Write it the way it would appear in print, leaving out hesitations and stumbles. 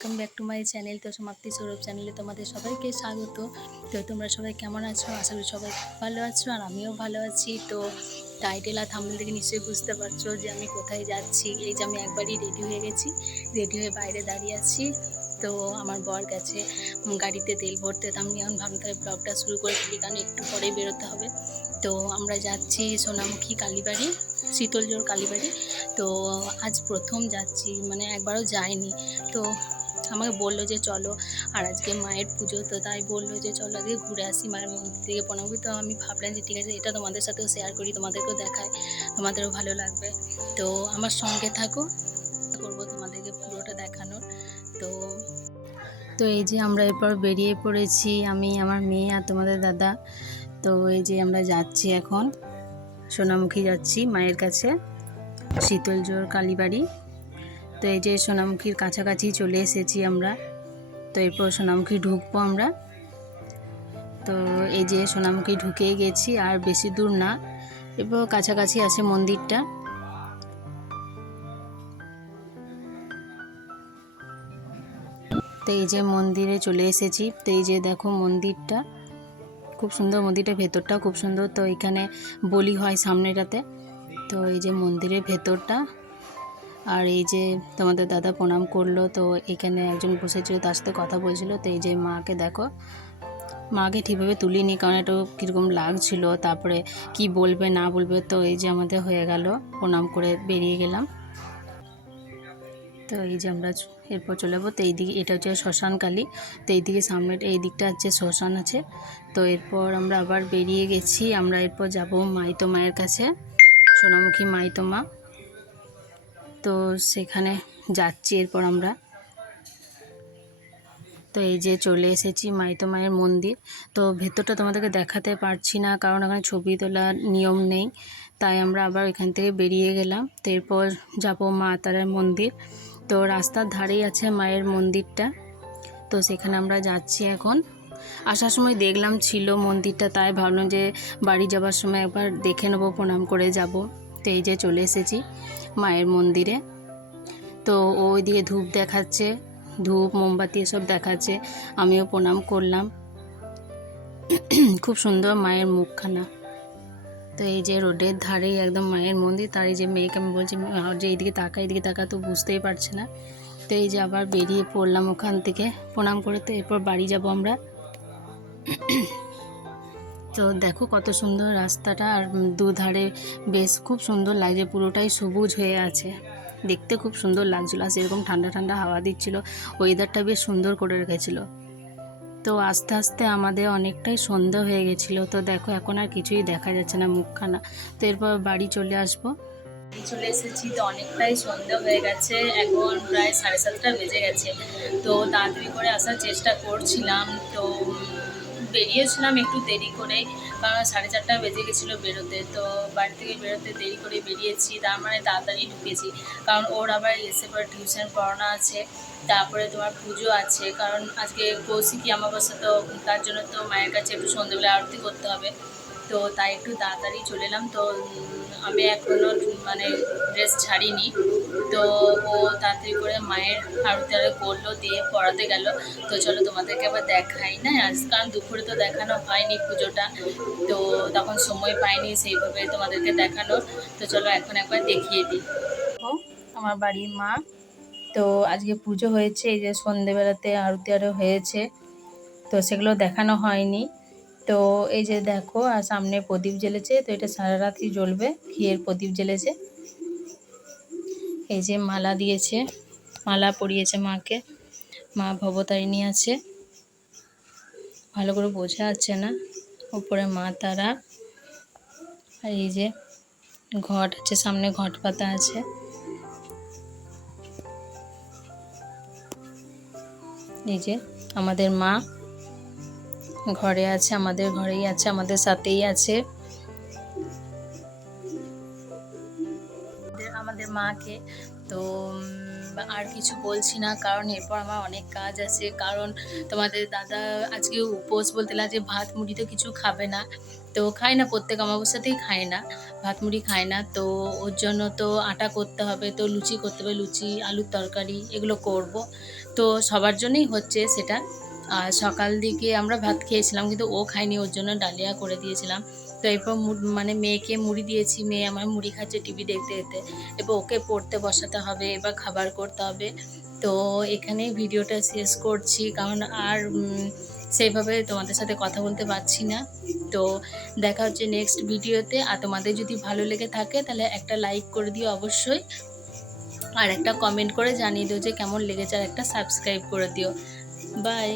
Welcome back to my channel. তো সমাপ্তি সৌরভ চ্যানেলে তোমাদের সবাইকে স্বাগত। তো তোমরা সবাই কেমন আছো? আশা করি সবাই ভালো আছো, আর আমিও ভালো আছি। তো টাইটেল আর থাম্বনেল থেকে নিশ্চয়ই বুঝতে পারছো যে আমি কোথায় যাচ্ছি। এই যে আমি একবারই রেডি হয়ে গেছি, রেডি হয়ে বাইরে দাঁড়িয়ে আছি। তো আমার বর গেছে গাড়িতে তেল ভরতে। তো আমি এখন ভাবতে ব্লগটা শুরু করে দিই, কারণ একটু পরেই বেরোতে হবে। তো আমরা যাচ্ছি সোনামুখী কালীবাড়ি, শীতলজোড় কালীবাড়ি। তো আজ প্রথম যাচ্ছি, মানে একবারও যাইনি। তো আমাকে বললো যে চলো, আর আজকে মায়ের পুজো, তো তাই বললো যে চলো আজকে ঘুরে আসি, মায়ের মন্দির থেকে প্রণাম করি। তো আমি ভাবলাম যে ঠিক আছে, এটা তোমাদের সাথেও শেয়ার করি, তোমাদেরকেও দেখায়, তোমাদেরও ভালো লাগবে। তো আমার সঙ্গে থাকো, করবো তোমাদেরকে পুরোটা দেখানোর। তো তো এই যে আমরা এরপর বেরিয়ে পড়েছি, আমি, আমার মেয়ে আর তোমাদের দাদা। তো এই যে আমরা যাচ্ছি এখন সোনামুখী, যাচ্ছি মায়ের কাছে, শীতলজোড় কালীবাড়ি। তো এই যে সোনামুখীর কাছাকাছি চলে এসেছি আমরা। তো এরপর সোনামুখী ঢুকবো আমরা। তো এই যে সোনামুখী ঢুকেই গেছি, আর বেশি দূর না, এরপর কাছাকাছি আছে মন্দিরটা। তো এই যে মন্দিরে চলে এসেছি। তো এই যে দেখো মন্দিরটা খুব সুন্দর, মন্দিরটার ভেতরটাও খুব সুন্দর। তো এখানে বলি হয় সামনেটাতে। তো এই যে মন্দিরের ভেতরটা, আর এই যে তোমাদের দাদা প্রণাম করলো। তো এখানে একজন বসেছিল, তার সাথে কথা বলছিল। তো এই যে মাকে দেখো, মাকে ঠিকভাবে তুলিনি, কারণ একটু কীরকম লাগছিল, তারপরে কি বলবে না বলবে। তো এই যে আমাদের হয়ে গেল, প্রণাম করে বেরিয়ে গেলাম। তো এই যে আমরা এরপর চলে যাবো। তো এইদিকে এটা হচ্ছে শ্মশানকালী। তো এইদিকে সামনে এই দিকটা হচ্ছে শ্মশান আছে। তো এরপর আমরা আবার বেরিয়ে গেছি। আমরা এরপর যাব মাইতো মায়ের কাছে, সোনামুখী মাইতো মা। তো সেখানে যাচ্ছি এরপর আমরা। তো এই যে চলে এসেছি মাইতো মায়ের মন্দির। তো ভেতরটা তোমাদেরকে দেখাতে পারছি না, কারণ এখানে ছবি তোলার নিয়ম নেই, তাই আমরা আবার এখান থেকে বেরিয়ে গেলাম। তো এরপর যাবো মা তারার মন্দির। তো রাস্তার ধারেই আছে মায়ের মন্দিরটা। তো সেখানে আমরা যাচ্ছি এখন। আসার সময় দেখলাম ছিল মন্দিরটা, তাই ভাবলাম যে বাড়ি যাবার সময় একবার দেখে নেবো, প্রণাম করে যাব। তো এই যে চলে এসেছি মায়ের মন্দিরে। তো ওইদিকে ধূপ দেখাচ্ছে, ধূপ মোমবাতি এসব দেখাচ্ছে, আমিও প্রণাম করলাম। খুব সুন্দর মায়ের মুখখানা। তো এই যে রোডের ধারেই একদম মায়ের মন্দির। তার এই যে মেয়েকে আমি বলছি যে এইদিকে তাকা, এইদিকে তাকা, তো বুঝতেই পারছে না। তো এই যে আবার বেরিয়ে পড়লাম ওখান থেকে প্রণাম করে। তো এরপর বাড়ি যাব আমরা। তো দেখো কত সুন্দর রাস্তাটা, আর দুধারে বেশ খুব সুন্দর লাগছে, পুরোটাই সবুজ হয়ে আছে, দেখতে খুব সুন্দর লাগছিলো। আর সেরকম ঠান্ডা ঠান্ডা হাওয়া দিচ্ছিল, ওয়েদারটা বেশ সুন্দর করে রেখেছিল। তো আস্তে আস্তে আমাদের অনেকটাই সন্ধ্যা হয়ে গেছিলো। তো দেখো এখন আর কিছুই দেখা যাচ্ছে না মুখখানা। তো এরপর বাড়ি চলে আসবো। চলে এসেছি। তো অনেকটাই সন্ধ্যা হয়ে গেছে, এখন প্রায় 7:30 বেজে গেছে। তো তাড়াতাড়ি করে আসার চেষ্টা করছিলাম। তো বেরিয়েছিলাম একটু দেরি করে, কারণ 4:30 বেজে গেছিলো বেরোতে। তো বাড়ি থেকে বেরোতে দেরি করে বেরিয়েছি, তার মানে তাড়াতাড়ি ঢুকেছি, কারণ ওর আবার এসে পর টিউশন পড়ানো আছে, তারপরে তোমার পুজো আছে, কারণ আজকে কৌশিকী অমাবস্যা। তো তার জন্য তো মায়ের কাছে একটু সন্ধ্যেবেলা আরতি করতে হবে। তো তাই একটু তাড়াতাড়ি চলে এলাম। তো আমি এখনও মানে ড্রেস ছাড়িনি। তো ও তাড়াতাড়ি করে মায়ের আরতি করলো, দিয়ে পড়াতে গেল। তো চলো তোমাদেরকে আবার দেখাই না, আজ কারণ দুপুরে তো দেখানো হয়নি পুজোটা, তো তখন সময় পাইনি সেইভাবে তোমাদেরকে দেখানোর। তো চলো এখন একবার দেখিয়ে দিই। আমার বাড়ির মা। তো আজকে পুজো হয়েছে, এই যে সন্ধেবেলাতে আরতি আরও হয়েছে, তো সেগুলো দেখানো হয়নি। তো এই যে দেখো, আর সামনে প্রদীপ জ্বেলেছে। তো এটা সারা রাতই জ্বলবে, ঘিয়ের প্রদীপ জ্বেলেছে। এই যে মালা দিয়েছে, মালা পরিয়েছে মাকে, মা ভবতারিণী আছে, ভালো করে বোঝা যাচ্ছে না। উপরে মা তারা, আর এই যে ঘট আছে, সামনে ঘট পাতা আছে। এই যে আমাদের মা ঘরে আছে, আমাদের ঘরেই আছে, আমাদের সাথেই আছে। আমাদের মাকে তো আর কিছু বলছি না, কারণ এরপর আমার অনেক কাজ আছে। কারণ তোমাদের দাদা আজকে উপোস, বলতে লাগে যে ভাত মুড়ি তো কিছু খাবে না, তো খায় না, প্রত্যেক অমাবস্যাতেই খায় না, ভাত মুড়ি খায় না। তো ওর জন্য তো আটা করতে হবে, তো লুচি করতে হবে, লুচি আলুর তরকারি এগুলো করব। তো তো সবার জন্যই হচ্ছে সেটা। আর সকাল দিকে আমরা ভাত খেয়েছিলাম, কিন্তু ও খায়নি, ওর জন্য ডালিয়া করে দিয়েছিলাম। তো এরপর মানে মেয়েকে মুড়ি দিয়েছি, মেয়ে আমার মুড়ি খাচ্ছে টিভি দেখতে দেখতে। এবার ওকে পড়তে বসাতে হবে, এবার খাবার করতে হবে। তো এখানেই ভিডিওটা শেষ করছি, কারণ আর সেইভাবে তোমাদের সাথে কথা বলতে পারছি না। তো দেখা হচ্ছে নেক্সট ভিডিওতে। আর তোমাদের যদি ভালো লেগে থাকে তাহলে একটা লাইক করে দিও অবশ্যই, আর একটা কমেন্ট করে জানিয়ে দিও যে কেমন লেগেছে, আর একটা সাবস্ক্রাইব করে দিও। বাই।